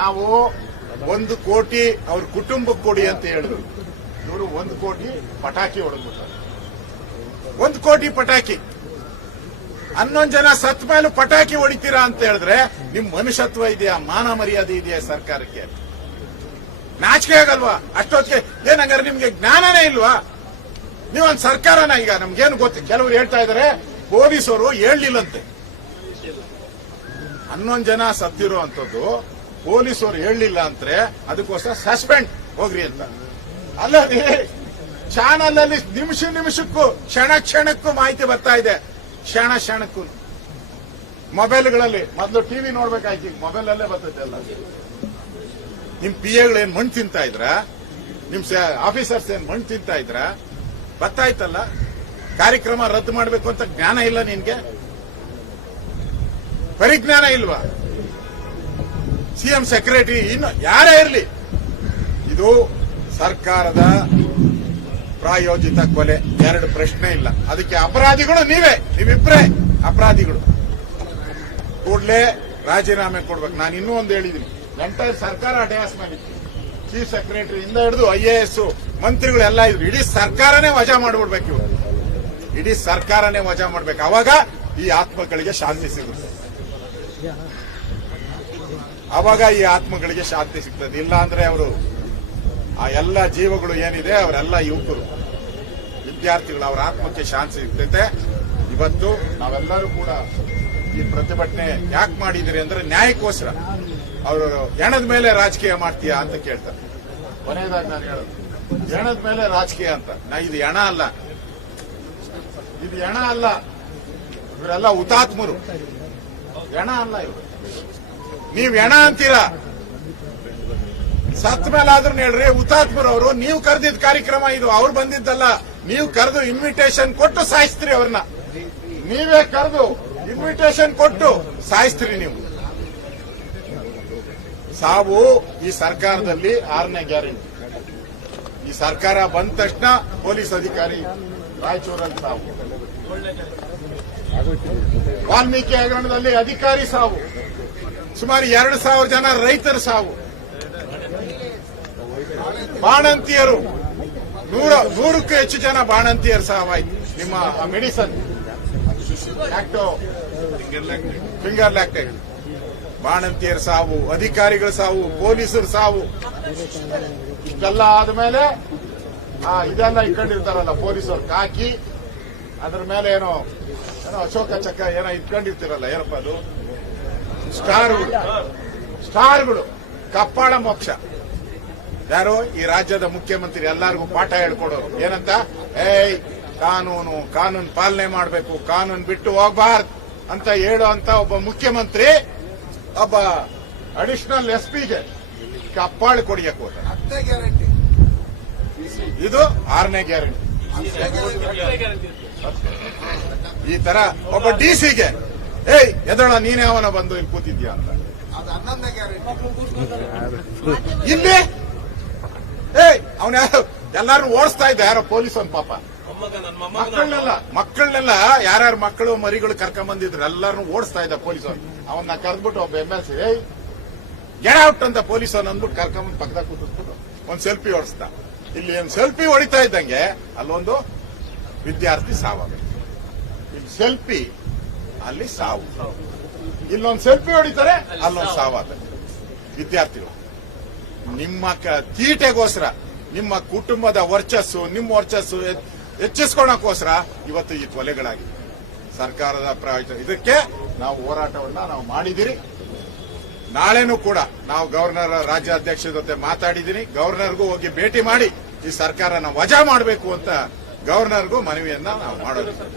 ನಾವು 1 ಕೋಟಿ ಅವ್ರ ಕುಟುಂಬಕ್ಕೆ ಕೊಡಿ ಅಂತ ಹೇಳಿದ್ರು. ಇವರು 1 ಕೋಟಿ ಪಟಾಕಿ ಹೊಡೆದ್ಬಿಟ್ಟಾರೆ. 1 ಕೋಟಿ ಪಟಾಕಿ. 11 ಜನ ಸತ್ ಮೇಲೂ ಪಟಾಕಿ ಹೊಡಿತೀರಾ ಅಂತ ಹೇಳಿದ್ರೆ ನಿಮ್ ಮನುಷ್ಯತ್ವ ಇದೆಯಾ? ಮಾನ ಮರ್ಯಾದೆ ಇದೆಯಾ ಸರ್ಕಾರಕ್ಕೆ? ನಾಚಿಕೆ ಆಗಲ್ವಾ? ಅಷ್ಟೊತ್ತಿಗೆ ಏನಂಗಾರೆ ನಿಮ್ಗೆ ಜ್ಞಾನನೇ ಇಲ್ವಾ? ನೀವೊಂದು ಸರ್ಕಾರನ ಈಗ ನಮ್ಗೇನು ಗೊತ್ತು. ಕೆಲವರು ಹೇಳ್ತಾ ಇದಾರೆ ಪೊಲೀಸರು ಹೇಳಲಿಲ್ಲಂತೆ. 11 ಜನ ಸತ್ತಿರೋ ಅಂತದ್ದು ಪೊಲೀಸರು ಹೇಳಲಿಲ್ಲ ಅಂದ್ರೆ ಅದಕ್ಕೋಸ್ಕರ ಸಸ್ಪೆಂಡ್ ಹೋಗ್ರಿ ಅಂತ. ಅಲ್ಲದೆ ಚಾನಲ್ ಅಲ್ಲಿ ನಿಮಿಷಕ್ಕೂ ಕ್ಷಣಕ್ಕೂ ಮಾಹಿತಿ ಬರ್ತಾ ಇದೆ. ಕ್ಷಣಕ್ಕೂ ಮೊಬೈಲ್ಗಳಲ್ಲಿ ಮೊದಲು ಟಿವಿ ನೋಡ್ಬೇಕಾಯ್ತು, ಈಗ ಮೊಬೈಲ್ ಅಲ್ಲೇ ಬರ್ತೈತೆ ಎಲ್ಲ. ನಿಮ್ PAಗಳೇನ್ ಮಣ್ಣು ತಿಂತಾ ಇದ್ರ? ನಿಮ್ ಆಫೀಸರ್ಸ್ ಏನ್ ಮಣ್ಣು ತಿಂತಾ ಇದ್ರ? ಗೊತ್ತಾಯ್ತಲ್ಲ. ಕಾರ್ಯಕ್ರಮ ರದ್ದು ಮಾಡಬೇಕು ಅಂತ ಜ್ಞಾನ ಇಲ್ಲ ನಿನ್ಗೆ? ಪರಿಜ್ಞಾನ ಇಲ್ವಾ? CM ಸೆಕ್ರೆಟರಿ ಇನ್ನು ಯಾರೇ ಇರಲಿ, ಇದು ಸರ್ಕಾರದ ಪ್ರಾಯೋಜಿತ ಕೊಲೆ, 2 ಪ್ರಶ್ನೆ ಇಲ್ಲ. ಅದಕ್ಕೆ ಅಪರಾಧಿಗಳು ನೀವಿಬ್ರೇ ಅಪರಾಧಿಗಳು. ಕೂಡಲೇ ರಾಜೀನಾಮೆ ಕೊಡ್ಬೇಕು. ನಾನು ಇನ್ನೂ ಒಂದು ಹೇಳಿದ್ದೀನಿ, ಎಂಟೈರ್ ಸರ್ಕಾರ ಡಯಾಸ್ ಮಾಡಿತ್ತು. ಚೀಫ್ ಸೆಕ್ರೆಟರಿಯಿಂದ ಹಿಡಿದು IAS ಮಂತ್ರಿಗಳೆಲ್ಲ ಇದ್ರು. ಇಡೀ ಸರ್ಕಾರನೇ ವಜಾ ಮಾಡ್ಬಿಡ್ಬೇಕು. ಇವರು ಇಡೀ ಸರ್ಕಾರನೇ ವಜಾ ಮಾಡ್ಬೇಕು. ಅವಾಗ ಈ ಆತ್ಮಗಳಿಗೆ ಶಾಂತಿ ಸಿಗುತ್ತೆ. ಅವಾಗ ಈ ಆತ್ಮಗಳಿಗೆ ಶಾಂತಿ ಸಿಗ್ತದೆ. ಇಲ್ಲ ಅಂದ್ರೆ ಅವರು ಆ ಎಲ್ಲ ಜೀವಗಳು ಏನಿದೆ ಅವರೆಲ್ಲ ಯುವಕರು ವಿದ್ಯಾರ್ಥಿಗಳು, ಅವರ ಆತ್ಮಕ್ಕೆ ಶಾಂತಿ ಸಿಗ್ತೈತೆ. ಇವತ್ತು ನಾವೆಲ್ಲರೂ ಕೂಡ ಈ ಪ್ರತಿಭಟನೆ ಯಾಕೆ ಮಾಡಿದಿರಿ ಅಂದ್ರೆ ನ್ಯಾಯಕ್ಕೋಸ್ಕರ. ಅವರು ಹೆಣದ ಮೇಲೆ ರಾಜಕೀಯ ಮಾಡ್ತೀಯಾ ಅಂತ ಕೇಳ್ತಾರೆ. ಕೊನೆಯದಾಗಿ ನಾನು ಹೇಳೋದು, ಹೆಣದ ಮೇಲೆ ರಾಜಕೀಯ ಅಂತ. ಇದು ಹೆಣ ಅಲ್ಲ, ಇದು ಹೆಣ ಅಲ್ಲ. ಇವರೆಲ್ಲ ಹುತಾತ್ಮರು, ಹೆಣ ಅಲ್ಲ ಇವರು. ನೀವ್ ಹೆಣ ಅಂತೀರಾ, ಸತ್ ಮೇಲಾದ್ರೂ ಹೇಳ್ರಿ. ಹುತಾತ್ಮರವರು ನೀವು ಕರೆದಿದ್ದ ಕಾರ್ಯಕ್ರಮ ಇದು, ಅವ್ರು ಬಂದಿದ್ದಲ್ಲ. ನೀವು ಕರೆದು ಇನ್ವಿಟೇಷನ್ ಕೊಟ್ಟು ಸಾಯಿಸ್ತೀರಿ ಅವ್ರನ್ನ. ನೀವೇ ಕರೆದು ಇನ್ವಿಟೇಷನ್ ಕೊಟ್ಟು ಸಾಯಿಸ್ತೀರಿ ನೀವು. ಸಾವು ಈ ಸರ್ಕಾರದಲ್ಲಿ 6ನೇ ಗ್ಯಾರಂಟಿ. ಈ ಸರ್ಕಾರ ಬಂದ ತಕ್ಷಣ ಪೊಲೀಸ್ ಅಧಿಕಾರಿ ರಾಯಚೂರಲ್ಲಿ ಸಾವು, ವಾಲ್ಮೀಕಿ ಹಗರಣದಲ್ಲಿ ಅಧಿಕಾರಿ ಸಾವು, ಸುಮಾರು 2,000 ಜನ ರೈತರ ಸಾವು, ಬಾಣಂತಿಯರು 100ಕ್ಕೂ ಹೆಚ್ಚು ಜನ ಬಾಣಂತಿಯರು ಸಾವಾಯ್ತು. ನಿಮ್ಮ ಮೆಡಿಸನ್ ಫಿಂಗರ್ ಲ್ಯಾಕ್ಟೇಟ್, ಬಾಣಂತಿಯರ ಸಾವು, ಅಧಿಕಾರಿಗಳ ಸಾವು, ಪೊಲೀಸರ ಸಾವು. ಇಷ್ಟೆಲ್ಲ ಆದ್ಮೇಲೆ ಇದೆಲ್ಲ ಇಟ್ಕೊಂಡಿರ್ತಾರಲ್ಲ ಪೊಲೀಸರು, ಕಾಕಿ ಅದ್ರ ಮೇಲೆ ಏನೋ ಅಶೋಕ ಚಕ್ರ ಏನೋ ಇಟ್ಕೊಂಡಿರ್ತಿರಲ್ಲ, ಏನಪ್ಪ ಅದು, ಸ್ಟಾರ್ಗಳು, ಕಪ್ಪಾಳ ಮೋಕ್ಷ. ಯಾರು? ಈ ರಾಜ್ಯದ ಮುಖ್ಯಮಂತ್ರಿ ಎಲ್ಲರಿಗೂ ಪಾಠ ಹೇಳ್ಕೊಡೋರು. ಏನಂತ? ಕಾನೂನು ಪಾಲನೆ ಮಾಡಬೇಕು, ಕಾನೂನು ಬಿಟ್ಟು ಹೋಗಬಾರ್ದು ಅಂತ ಹೇಳುವಂತ ಒಬ್ಬ ಮುಖ್ಯಮಂತ್ರಿ ಒಬ್ಬ ಅಡಿಷನಲ್ SP ಗೆ ಕಪ್ಪಾಳ ಕೊಡಿಯಕ್ಕೆ ಹೋದ. ಇದು 6ನೇ ಗ್ಯಾರಂಟಿ. ಈ ತರ ಒಬ್ಬ DC ಗೆ ಎದಳ ನೀನೇ ಅವನ ಬಂದು ಇಲ್ಲಿ ಕೂತಿದ್ಯಾ ಅಂತ. ಇಲ್ಲಿ ಅವನ ಎಲ್ಲಾರು ಓಡಿಸ್ತಾ ಇದ್ದ ಯಾರೋ ಪೊಲೀಸ್ ಒಂದು ಪಾಪ. ಮಕ್ಕಳನ್ನೆಲ್ಲ ಯಾರ್ಯಾರ ಮಕ್ಕಳು ಮರಿಗಳು ಕರ್ಕೊಂಡ್ ಬಂದಿದ್ರು ಎಲ್ಲಾರನ್ನು ಓಡಿಸ್ತಾ ಇದ್ದ ಪೊಲೀಸರು. ಅವನ್ನ ಕರೆದ್ಬಿಟ್ಟು ಒಬ್ಬ MLC ಗೆಟ್ ಔಟ್ ಅಂತ ಪೊಲೀಸರು ಅಂದ್ಬಿಟ್ಟು ಕರ್ಕೊಂಬಂದು ಪಕ್ಕದಾಗ ಕೂತಿಸ್ಬಿಟ್ಟು ಒಂದ್ ಸೆಲ್ಫಿ ಹೊಡಿಸ್ತಾ. ಇಲ್ಲಿ ಒಂದು ಸೆಲ್ಫಿ ಹೊಡಿತಾ ಇದ್ದಂಗೆ ಅಲ್ಲೊಂದು ವಿದ್ಯಾರ್ಥಿ ಸಾವಾಗಬೇಕು. ಇಲ್ಲಿ ಸೆಲ್ಫಿ, ಅಲ್ಲಿ ಸಾವು. ಇಲ್ಲೊಂದು ಸೆಲ್ಫಿ ಹೊಡಿತಾರೆ, ಅಲ್ಲೊಂದು ಸಾವಾಗುತ್ತೆ. ವಿದ್ಯಾರ್ಥಿಗಳು ನಿಮ್ಮ ತೀಟೆಗೋಸ್ಕರ, ನಿಮ್ಮ ಕುಟುಂಬದ ವರ್ಚಸ್ಸು, ನಿಮ್ಮ ವರ್ಚಸ್ಸು ಹೆಚ್ಚಿಸ್ಕೊಳ್ಳೋಕ್ಕೋಸ್ಕರ ಇವತ್ತು ಈ ಕೊಲೆಗಳಾಗಿದೆ. ಸರ್ಕಾರದ ಪ್ರಾಯೋಜಿತ ಇದಕ್ಕೆ ನಾವು ಹೋರಾಟವನ್ನ ನಾವು ಮಾಡಿದಿರಿ. ನಾಳೆನೂ ಕೂಡ ನಾವು ಗವರ್ನರ್, ರಾಜ್ಯಾಧ್ಯಕ್ಷರ ಜೊತೆ ಮಾತಾಡಿದ್ದೀನಿ. ಗವರ್ನರ್ಗೂ ಹೋಗಿ ಭೇಟಿ ಮಾಡಿ ಈ ಸರ್ಕಾರನ ವಜಾ ಮಾಡಬೇಕು ಅಂತ ಗವರ್ನರ್ಗೂ ಮನವಿಯನ್ನ ನಾವು ಮಾಡೋದು.